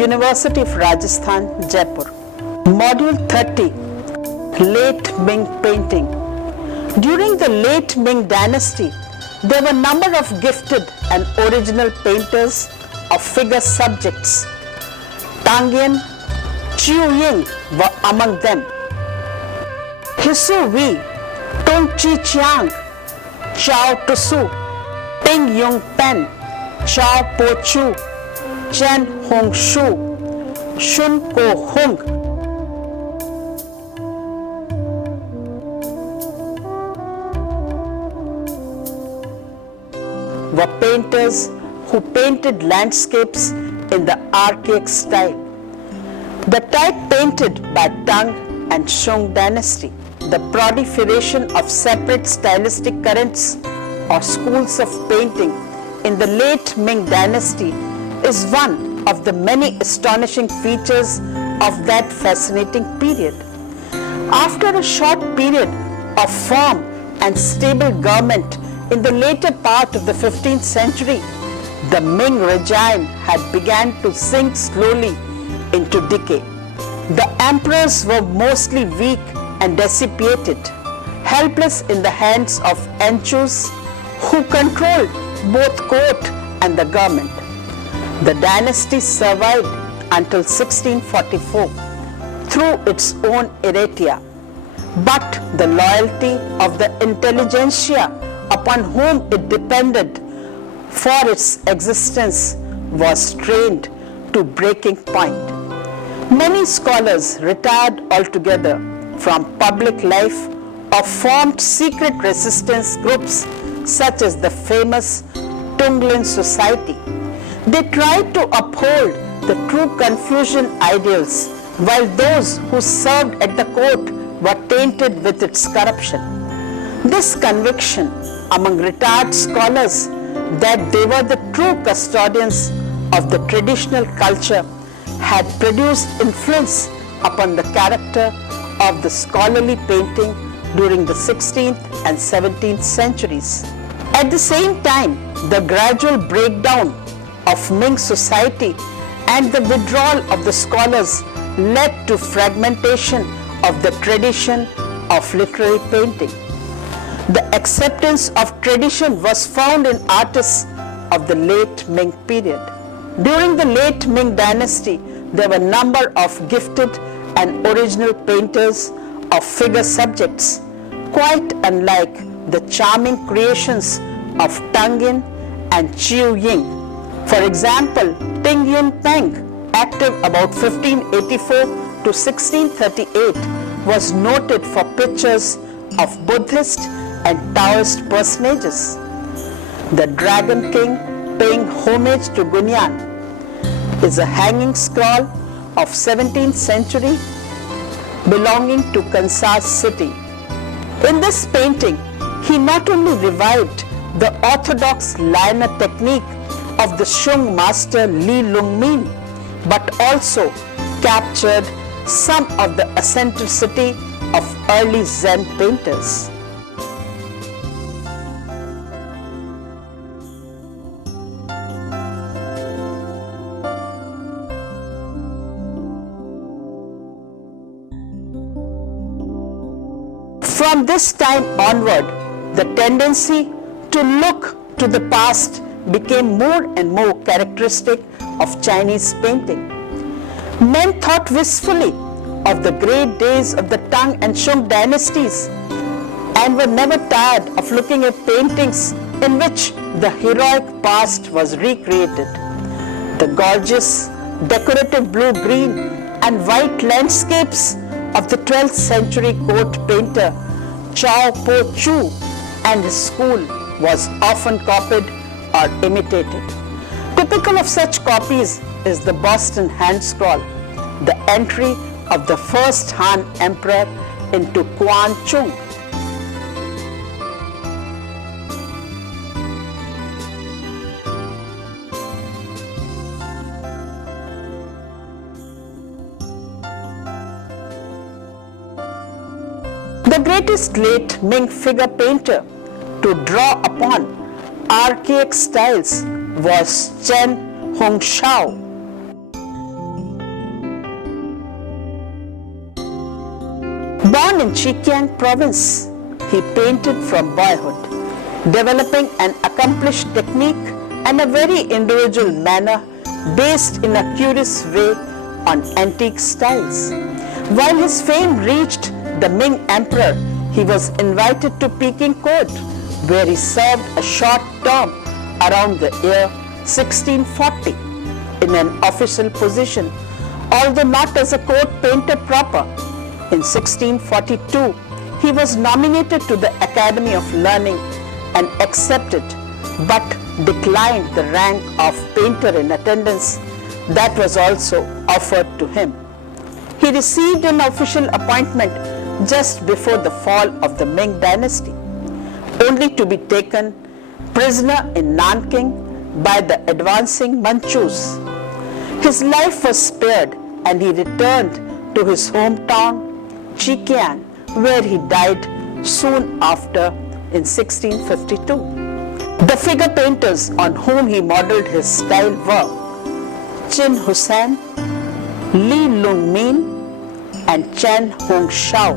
University of Rajasthan, Jaipur. Module 30, Late Ming Painting. During the late Ming dynasty, there were a number of gifted and original painters of figure subjects. Tang Yen, Chiu Ying were among them. Hisu Wei, Tung Chi Chiang, Chao Tusu, Ting Yung Pen, Chao Po Chu, Chen Hong Shu, Shun Ko Hung, were painters who painted landscapes in the archaic style, the type painted by Tang and Shung dynasty. The proliferation of separate stylistic currents or schools of painting in the late Ming dynasty is one of the many astonishing features of that fascinating period. After a short period of firm and stable government in the later part of the 15th century, the Ming regime had begun to sink slowly into decay. The emperors were mostly weak and dissipated, helpless in the hands of Enchus who controlled both court and the government. The dynasty survived until 1644 through its own errata, but the loyalty of the intelligentsia upon whom it depended for its existence was strained to breaking point. Many scholars retired altogether from public life or formed secret resistance groups such as the famous Tunglin Society. They tried to uphold the true Confucian ideals, while those who served at the court were tainted with its corruption. This conviction among retired scholars that they were the true custodians of the traditional culture had produced influence upon the character of the scholarly painting during the 16th and 17th centuries. At the same time, the gradual breakdown of Ming society and the withdrawal of the scholars led to fragmentation of the tradition of literary painting. The acceptance of tradition was found in artists of the late Ming period. During the late Ming dynasty, there were a number of gifted and original painters of figure subjects, quite unlike the charming creations of Tang Yen and Chiu Ying. For example, Ting Yun Peng, active about 1584 to 1638, was noted for pictures of Buddhist and Taoist personages. The Dragon King paying homage to Gunyan is a hanging scroll of 17th century belonging to Kansas city. In this painting, he not only revived the orthodox liner technique of the Shung master Li Lungmin, but also captured some of the eccentricity of early Zen painters. From this time onward, the tendency to look to the past became more and more characteristic of Chinese painting. Men thought wistfully of the great days of the Tang and Shung dynasties and were never tired of looking at paintings in which the heroic past was recreated. The gorgeous, decorative blue-green and white landscapes of the 12th century court painter Chao Po Chu and his school was often copied or imitated. Typical of such copies is the Boston hand scroll, the entry of the first Han emperor into Quan Chung. The greatest late Ming figure painter to draw upon archaic styles was Chen Hongshao. Born in Chikiang province, he painted from boyhood, developing an accomplished technique and a very individual manner based in a curious way on antique styles. While his fame reached the Ming Emperor, he was invited to Peking court, where he served a short term around the year 1640 in an official position, although not as a court painter proper. In 1642, he was nominated to the Academy of Learning and accepted, but declined the rank of painter in attendance that was also offered to him. He received an official appointment just before the fall of the Ming dynasty, only to be taken prisoner in Nanking by the advancing Manchus. His life was spared and he returned to his hometown, Chikiang, where he died soon after in 1652. The figure painters on whom he modeled his style were Chin Hussain, Li Lung Min, and Chen Hong Shao.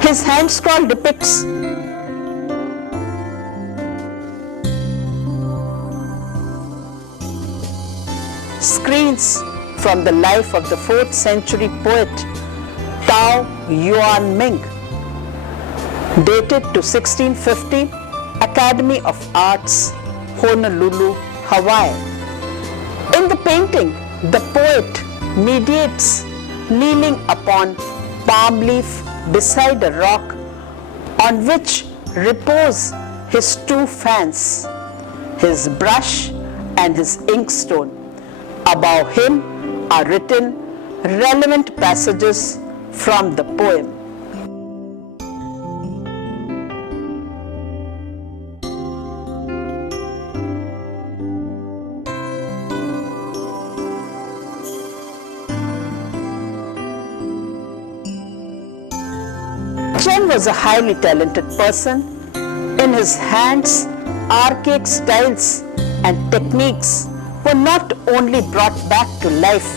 His hand scroll depicts scenes from the life of the 4th century poet Tao Yuan Ming, dated to 1650, Academy of Arts, Honolulu, Hawaii. In the painting, the poet meditates kneeling upon palm leaf beside a rock on which repose his 2 fans, his brush and his inkstone. Above him are written relevant passages from the poem. Chen was a highly talented person. In his hands, archaic styles and techniques were not only brought back to life,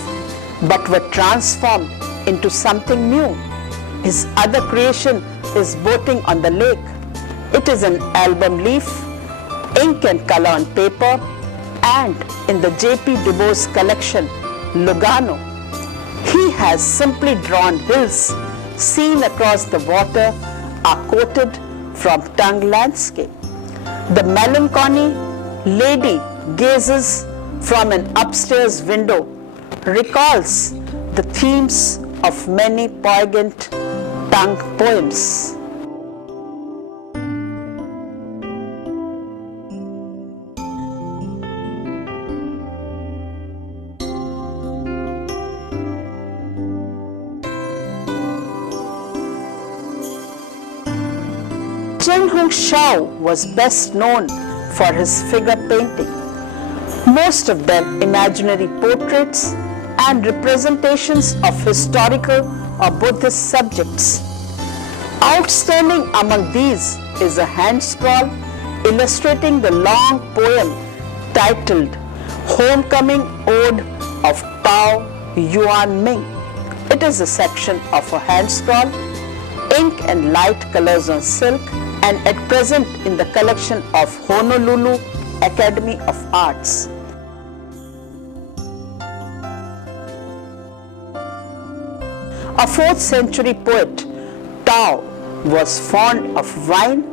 but were transformed into something new. His other creation is boating on the lake. It is an album leaf, ink and color on paper, and in the J.P. Dubose collection, Lugano, he has simply drawn hills seen across the water are quoted from Tung landscape. The melancholy lady gazes from an upstairs window recalls the themes of many poignant Tung poems. Chen Hong Shao was best known for his figure painting, most of them imaginary portraits and representations of historical or Buddhist subjects. Outstanding among these is a hand scroll illustrating the long poem titled Homecoming Ode of Tao Yuan Ming. It is a section of a hand scroll, ink and light colors on silk, and at present in the collection of Honolulu Academy of Arts. A 4th century poet, Tao was fond of wine,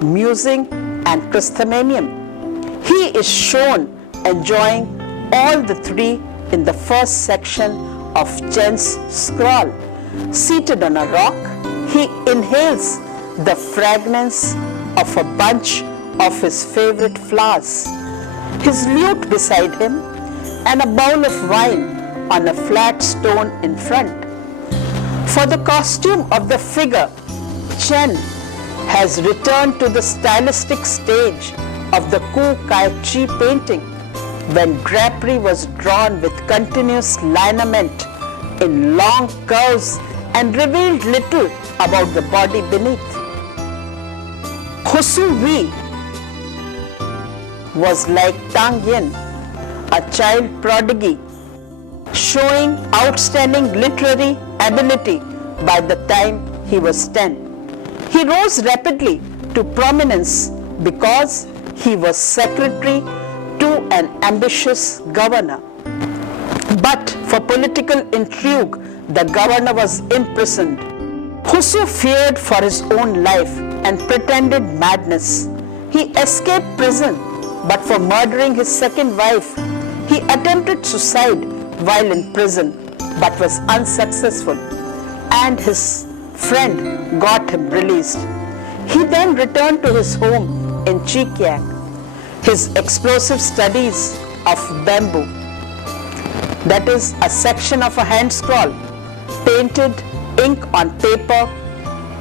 musing, and Christmanium. He is shown enjoying all the 3 in the first section of Chen's scroll. Seated on a rock, he inhales the fragrance of a bunch of his favorite flowers, his lute beside him, and a bowl of wine on a flat stone in front. For the costume of the figure, Chen has returned to the stylistic stage of the Ku Kai Chi painting, when drapery was drawn with continuous lineament in long curves and revealed little about the body beneath. Husu Wei was like Tang Yin, a child prodigy, showing outstanding literary ability by the time he was 10. He rose rapidly to prominence because he was secretary to an ambitious governor. But for political intrigue, the governor was imprisoned. Husu feared for his own life and pretended madness. He escaped prison, but for murdering his second wife, he attempted suicide while in prison, but was unsuccessful, and his friend got him released. He then returned to his home in Chikyang. His explosive studies of bamboo, that is a section of a hand scroll, painted ink on paper,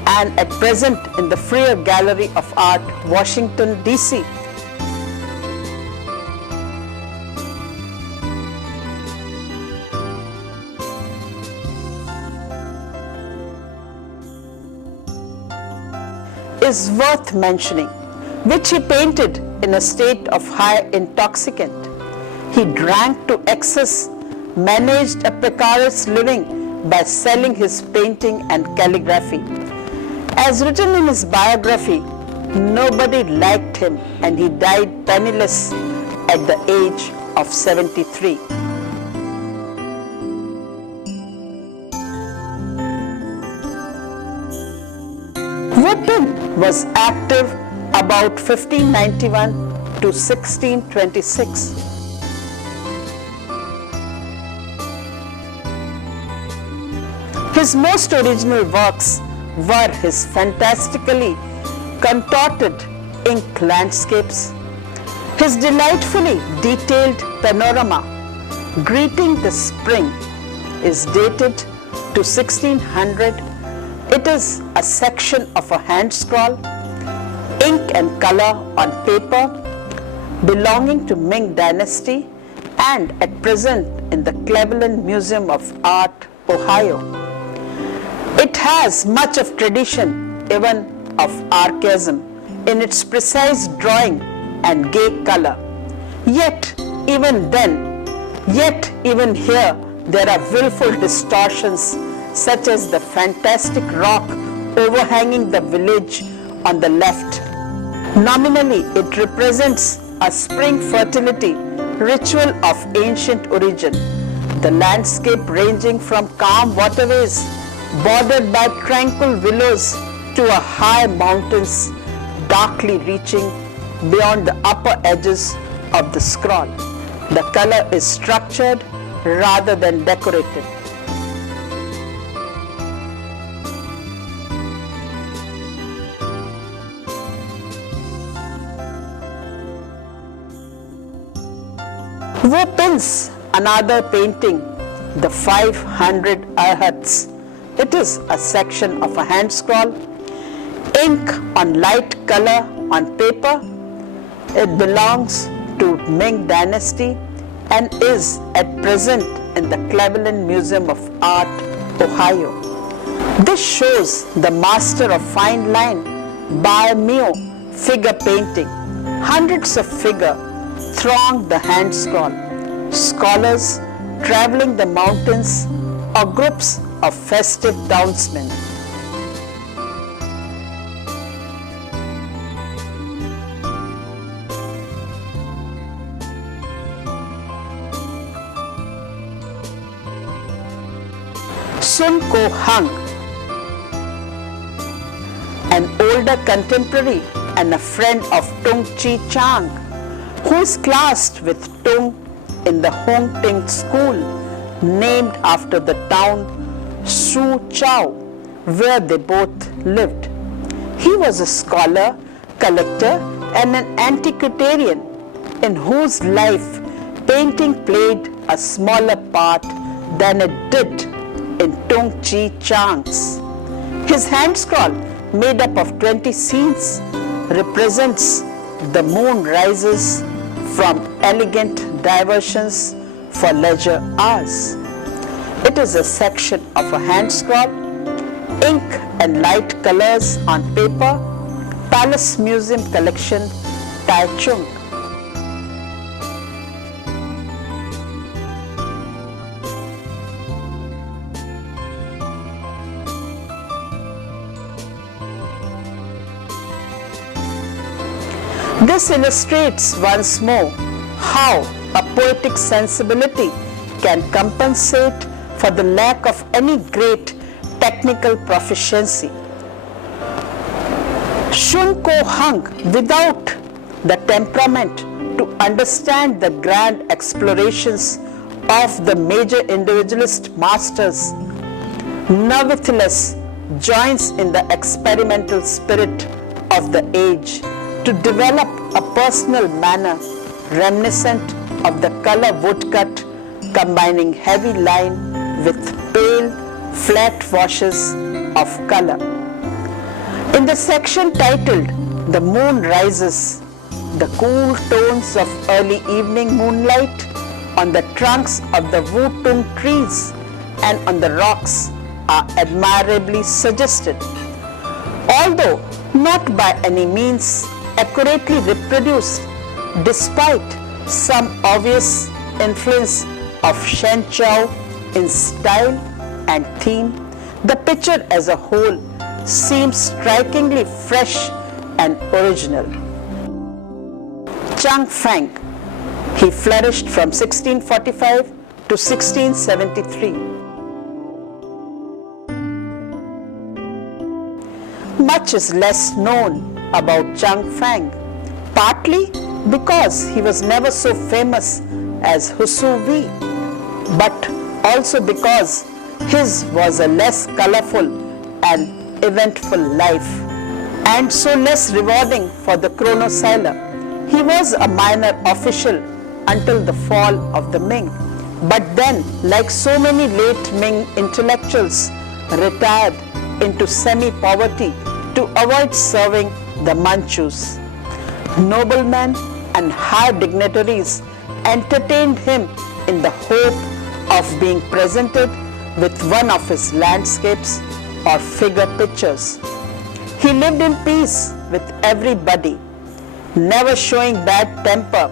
and at present in the Freer Gallery of Art, Washington, D.C. is worth mentioning, which he painted in a state of high intoxicant. He drank to excess, managed a precarious living by selling his painting and calligraphy. As written in his biography, nobody liked him and he died penniless at the age of 73. Wu Pin was active about 1591 to 1626. His most original works were his fantastically contorted ink landscapes, his delightfully detailed panorama, Greeting the Spring, is dated to 1600. It is a section of a hand scroll, ink and color on paper, belonging to Ming Dynasty and at present in the Cleveland Museum of Art, Ohio. It has much of tradition, even of archaism, in its precise drawing and gay color. Yet even here, there are willful distortions, such as the fantastic rock overhanging the village on the left. Nominally, it represents a spring fertility ritual of ancient origin. The landscape ranging from calm waterways bordered by tranquil willows to a high mountains darkly reaching beyond the upper edges of the scroll. The color is structured rather than decorated. Wu Pin's another painting, the 500 Arhats. It is a section of a hand scroll, ink on light color on paper. It belongs to Ming Dynasty and is at present in the Cleveland Museum of Art, Ohio. This shows the master of fine line, biennial figure painting. Hundreds of figures throng the hand scroll, scholars traveling the mountains or groups of festive townsmen. Sun Ko Hang, an older contemporary and a friend of Tung Chi Chang, who is classed with Tung in the Hong Ting School, named after the town Su Chao, where they both lived. He was a scholar, collector, and an antiquarian in whose life painting played a smaller part than it did in Tung Chi Chang's. His hand scroll, made up of 20 scenes, represents the moon rises from elegant diversions for leisure hours. It is a section of a hand scroll, ink and light colors on paper, Palace Museum Collection, Taichung. This illustrates once more how a poetic sensibility can compensate for the lack of any great technical proficiency. Sun Ko hung without the temperament to understand the grand explorations of the major individualist masters. Nevertheless, joins in the experimental spirit of the age to develop a personal manner reminiscent of the color woodcut, combining heavy line with pale, flat washes of color. In the section titled "The Moon Rises," the cool tones of early evening moonlight on the trunks of the wutung trees and on the rocks are admirably suggested, although not by any means accurately reproduced, despite some obvious influence of Shen Chao in style and theme. The picture as a whole seems strikingly fresh and original. Chang Feng, he flourished from 1645 to 1673. Much is less known about Chang Feng, partly because he was never so famous as Hsu Vi, but also because his was a less colorful and eventful life, and so less rewarding for the chronocyler. He was a minor official until the fall of the Ming, but then, like so many late Ming intellectuals, retired into semi-poverty to avoid serving the Manchus. Noblemen and high dignitaries entertained him in the hope of being presented with one of his landscapes or figure pictures. He lived in peace with everybody, never showing bad temper,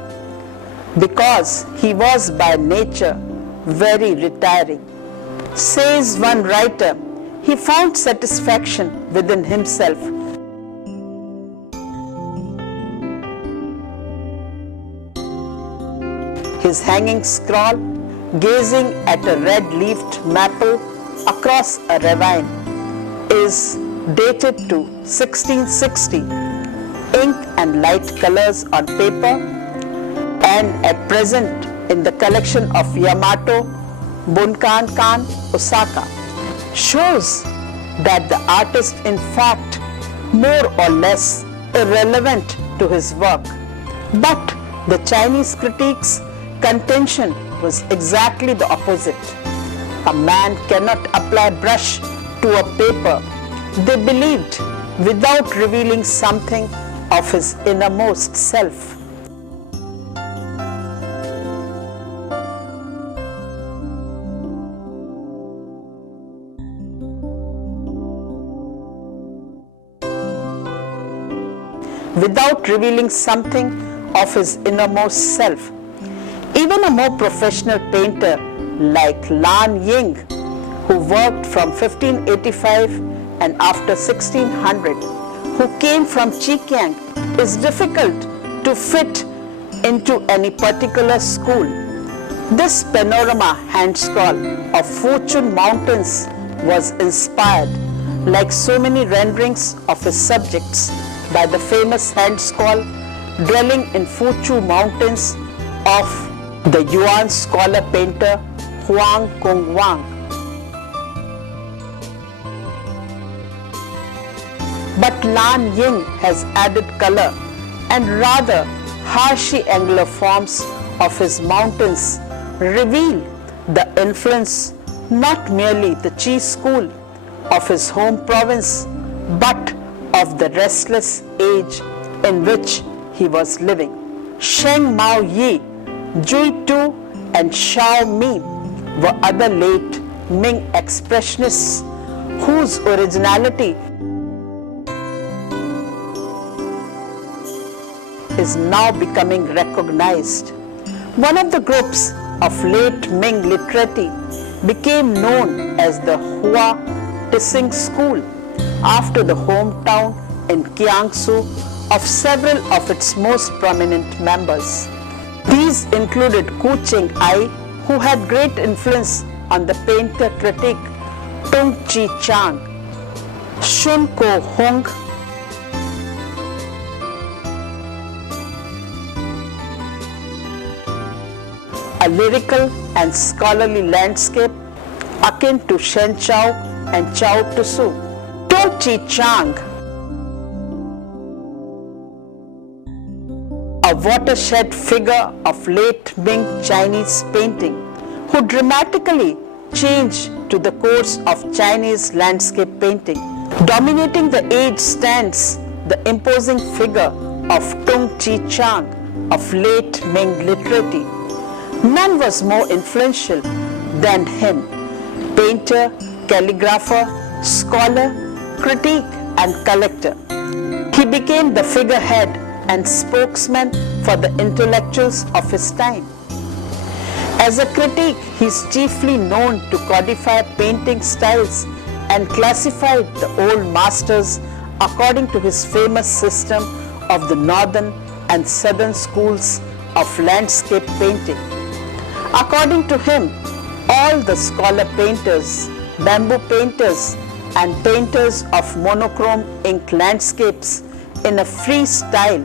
because he was by nature very retiring. Says one writer, he found satisfaction within himself. His hanging scroll, gazing at a red-leafed maple across a ravine, is dated to 1660. Ink and light colors on paper, and at present in the collection of Yamato Bunkan Osaka, shows that the artist in fact more or less irrelevant to his work. But the Chinese critics' contention was exactly the opposite. A man cannot apply brush to a paper, they believed, without revealing something of his innermost self. Without revealing something of his innermost self. Even a more professional painter like Lan Ying, who worked from 1585 and after 1600, who came from Zhejiang, is difficult to fit into any particular school. This panorama hand scroll of Fuchun Mountains was inspired, like so many renderings of his subjects, by the famous hand scroll dwelling in Fuchu Mountains of the Yuan scholar painter Huang Kongwang. But Lan Ying has added color and rather harshy angular forms of his mountains reveal the influence not merely the Qi school of his home province, but of the restless age in which he was living. Sheng Mao Yi, Jui Tu, and Xiao Mi were other late Ming expressionists whose originality is now becoming recognized. One of the groups of late Ming literati became known as the Hua Tsing School, after the hometown in Jiangsu of several of its most prominent members. These included Ku Ching Ai, who had great influence on the painter critic Tung Chi Chang, Shun Ko Hung, a lyrical and scholarly landscape akin to Shen Chao and Chao Tusu. Tung Chi Chang, a watershed figure of late Ming Chinese painting, who dramatically changed to the course of Chinese landscape painting. Dominating the age stands the imposing figure of Tung Chi Chang of late Ming literati. None was more influential than him. Painter, calligrapher, scholar, critic and collector. He became the figurehead and spokesman for the intellectuals of his time. As a critic, he is chiefly known to codify painting styles and classify the old masters according to his famous system of the northern and southern schools of landscape painting. According to him, all the scholar painters, bamboo painters and painters of monochrome ink landscapes in a free style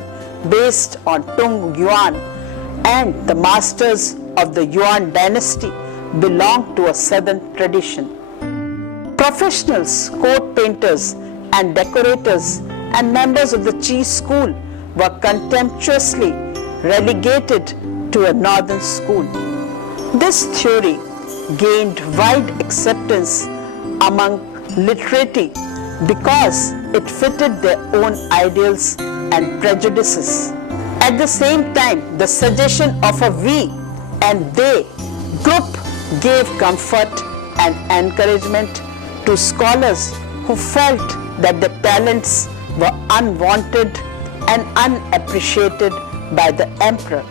based on Tung Yuan and the masters of the Yuan dynasty belong to a southern tradition. Professionals, court painters and decorators and members of the Qi school were contemptuously relegated to a northern school. This theory gained wide acceptance among literati because it fitted their own ideals and prejudices. At the same time, the suggestion of a we and they group gave comfort and encouragement to scholars who felt that their talents were unwanted and unappreciated by the emperor.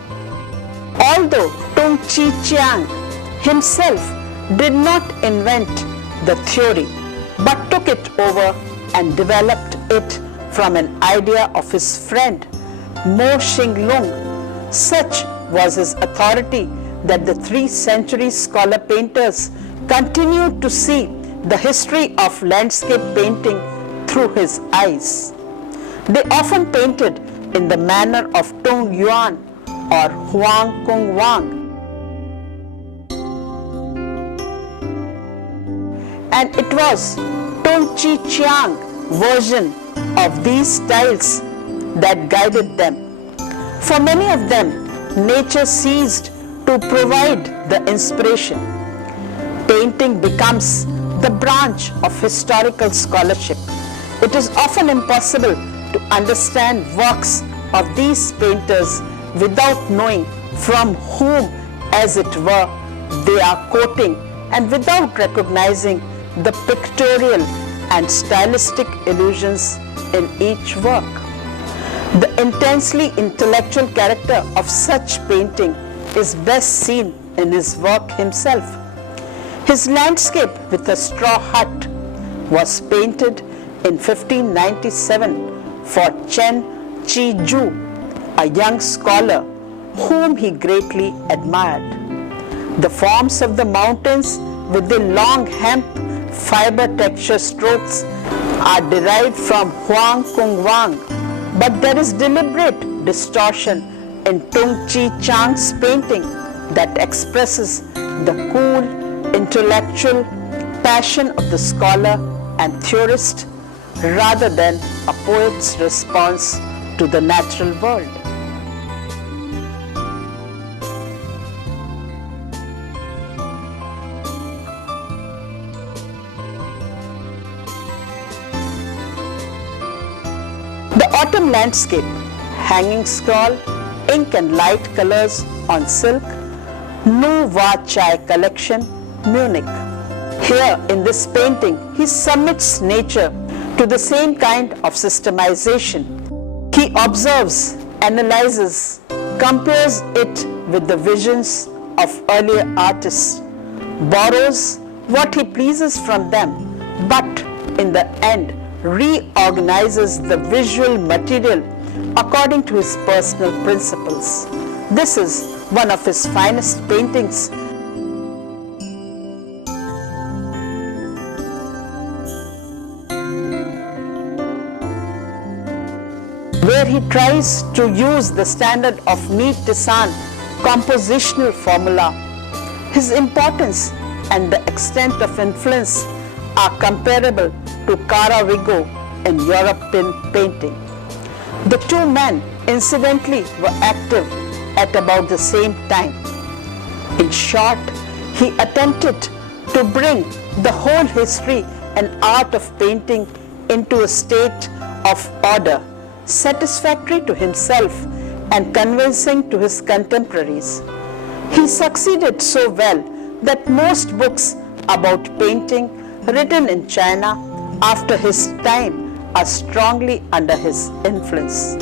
Although Tung Chi Chang himself did not invent the theory but took it over and developed it from an idea of his friend Mo Xing Lung, such was his authority that the 3rd century scholar painters continued to see the history of landscape painting through his eyes. They often painted in the manner of Tung Yuan or Huang Kung Wang. And it was Tung Chi Chang version of these styles that guided them. For many of them, nature ceased to provide the inspiration. Painting becomes the branch of historical scholarship. It is often impossible to understand works of these painters without knowing from whom, as it were, they are quoting and without recognizing the pictorial and stylistic illusions in each work. The intensely intellectual character of such painting is best seen in his work himself. His landscape with a straw hut was painted in 1597 for Chen Chi-ju, a young scholar whom he greatly admired. The forms of the mountains with the long hemp fiber texture strokes are derived from Huang Kung Wang, but there is deliberate distortion in Tung Chi Chang's painting that expresses the cool, intellectual passion of the scholar and theorist rather than a poet's response to the natural world. The autumn landscape, hanging scroll, ink and light colors on silk, Nu Va Chai collection, Munich. Here in this painting, he submits nature to the same kind of systemization. He observes, analyzes, compares it with the visions of earlier artists, borrows what he pleases from them, but in the end reorganizes the visual material according to his personal principles. This is one of his finest paintings, where he tries to use the standard of Meade-Tissanne compositional formula. His importance and the extent of influence are comparable to Caravaggio in European painting. The two men, incidentally, were active at about the same time. In short, he attempted to bring the whole history and art of painting into a state of order, satisfactory to himself and convincing to his contemporaries. He succeeded so well that most books about painting written in China after his time are strongly under his influence.